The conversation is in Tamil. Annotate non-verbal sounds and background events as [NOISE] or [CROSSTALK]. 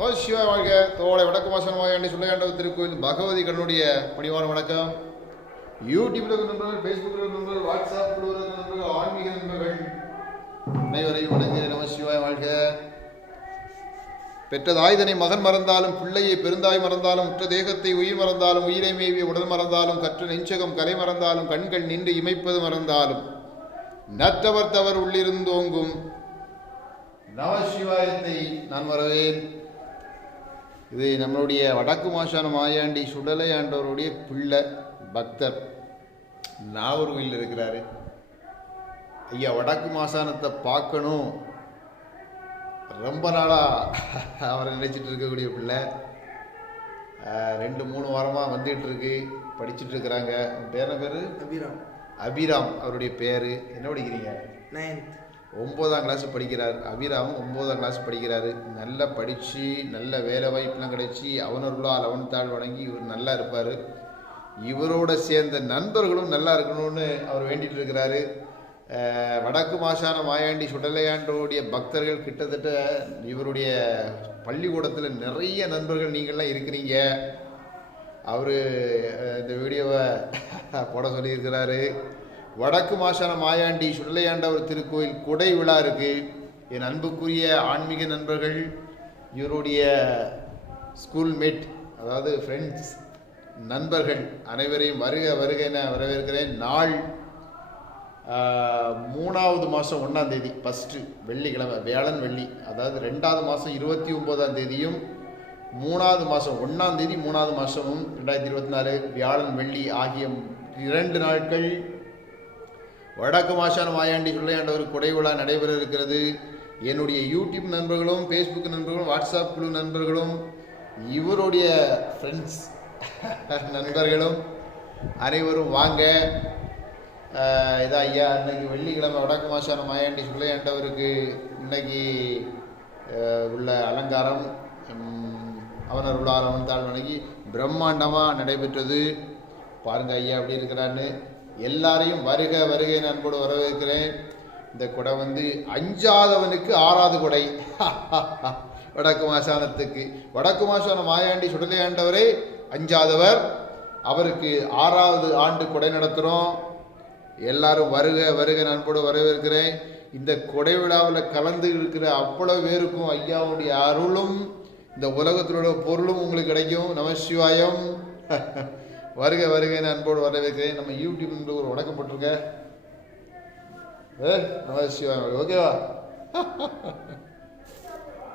ஓ சிவாய வாழ்க. தோளை வடக்கு மாசனமாக என்று சொல்ல திருக்கோயில் பகவதி கண்ணுடைய பணிவான வணக்கம். யூடியூப்ல இருக்கிற நண்பர்கள் ஃபேஸ்புக்கில் இருக்கிற நண்பர்கள் வாட்ஸ்அப்பில் நண்பர்கள் ஆன்மீக நண்பர்கள் அனைவரையும் வணங்குகிறேன் நம சிவாய வாழ்க. பெற்ற தாய்தனை மகன் மறந்தாலும் பிள்ளையை பெருந்தாய் மறந்தாலும் உற்ற தேகத்தை உயிர் மறந்தாலும் உயிரை மேவிய உடல் மறந்தாலும் கற்ற நெஞ்சகம் கலை மறந்தாலும் கண்கள் நின்று இமைப்பது மறந்தாலும் நற்றவர் தவர் உள்ளிருந்தோங்கும் நமசிவாயத்தை நான் வரவேன். இது நம்மளுடைய வடக்கு மாசான மாயாண்டி சுடலை ஆண்டவருடைய பிள்ளை பக்தர். நாகர்கோயில் இருக்கிறாரு. ஐயா வடக்கு மாசானத்தை பார்க்கணும். ரொம்ப நாளாக அவரை நினைச்சிட்டு இருக்கக்கூடிய பிள்ளை. ரெண்டு மூணு வாரமாக வந்துட்டு இருக்கு. படிச்சுட்டு இருக்கிறாங்க. உன் பேர் பேர்? அபிராம். அபிராம் அவருடைய பேர். என்ன படிக்கிறீங்க? நைன்த். ஒம்போதாம் கிளாஸ் படிக்கிறார். அபிராவும் ஒம்போதாம் கிளாஸ் படிக்கிறாரு. நல்லா படித்து நல்ல வேலை வாய்ப்புலாம் கிடைச்சி அவனருளால் அவன்தாள் வணங்கி இவர் நல்லா இருப்பார். இவரோட சேர்ந்த நண்பர்களும் நல்லா இருக்கணும்னு அவர் வேண்டிட்டு இருக்கிறாரு. வடக்கு மாசான மாயாண்டி சுடலையாண்டோடைய பக்தர்கள் கிட்டத்தட்ட இவருடைய பள்ளிக்கூடத்தில் நிறைய நண்பர்கள் நீங்கள்லாம் இருக்கிறீங்க. அவர் இந்த வீடியோவை போட சொல்லியிருக்கிறாரு. வடக்கு மாசான மாயாண்டி சுடலையாண்டவர் திருக்கோயில் குடை விழா இருக்கு. என் அன்புக்குரிய ஆன்மீக நண்பர்கள் இவருடைய ஸ்கூல் மேட் அதாவது ஃப்ரெண்ட்ஸ் நண்பர்கள் அனைவரையும் வருக வருக என வரவேற்கிறேன். நாள் மூணாவது மாதம் ஒன்றாம் தேதி ஃபஸ்ட்டு வெள்ளிக்கிழமை வியாழன் வெள்ளி அதாவது ரெண்டாவது மாதம் இருபத்தி ஒம்போதாம் தேதியும் மூணாவது மாதம் ஒன்றாம் தேதி மூணாவது மாதமும் ரெண்டாயிரத்தி இருபத்தி நாலு வியாழன் வெள்ளி ஆகிய இரண்டு நாட்கள் வடக்கு மாசான மாயாண்டி பிள்ளையாண்டவர் கொடை விழா நடைபெற இருக்கிறது. என்னுடைய யூடியூப் நண்பர்களும் ஃபேஸ்புக் நண்பர்களும் வாட்ஸ்அப் குழு நண்பர்களும் இவருடைய ஃப்ரெண்ட்ஸ் நண்பர்களும் அனைவரும் வாங்க. இதா ஐயா இன்னைக்கு வெள்ளிக்கிழமை வடக்கு மாசான மாயாண்டி பிள்ளையாண்டவருக்கு இன்னைக்கு உள்ள அலங்காரம் அவனர் உள்ளார் அவன் தாழ் பிரம்மாண்டமாக நடைபெற்றது. பாருங்க ஐயா அப்படி இருக்கிறான்னு எல்லாரையும் வருக வருகை நண்போடு வரவேற்கிறேன். இந்த கொடை வந்து அஞ்சாதவனுக்கு ஆறாவது கொடை. [LAUGHS] வடக்கு மாசானத்துக்கு. வடக்கு மாசானம் மாயாண்டி சுடலையாண்டவரே அஞ்சாதவர். அவருக்கு ஆறாவது ஆண்டு கொடை நடத்துகிறோம் எல்லாரும் வருக வருக நண்போடு வரவேற்கிறேன். இந்த கொடை விழாவில் கலந்து இருக்கிற அவ்வளோ பேருக்கும் ஐயாவுடைய அருளும் இந்த உலகத்திலோட பொருளும் உங்களுக்கு கிடைக்கும். நமசிவாயம் [LAUGHS] வருக வருக என அன்போடு வரவேற்கிறேன். நம்ம யூடியூப் நண்பர்கள் ஒரு வணக்கம் போட்டிருக்க. ஏ நமசிவாயம் ஓகேவா? [LAUGHS]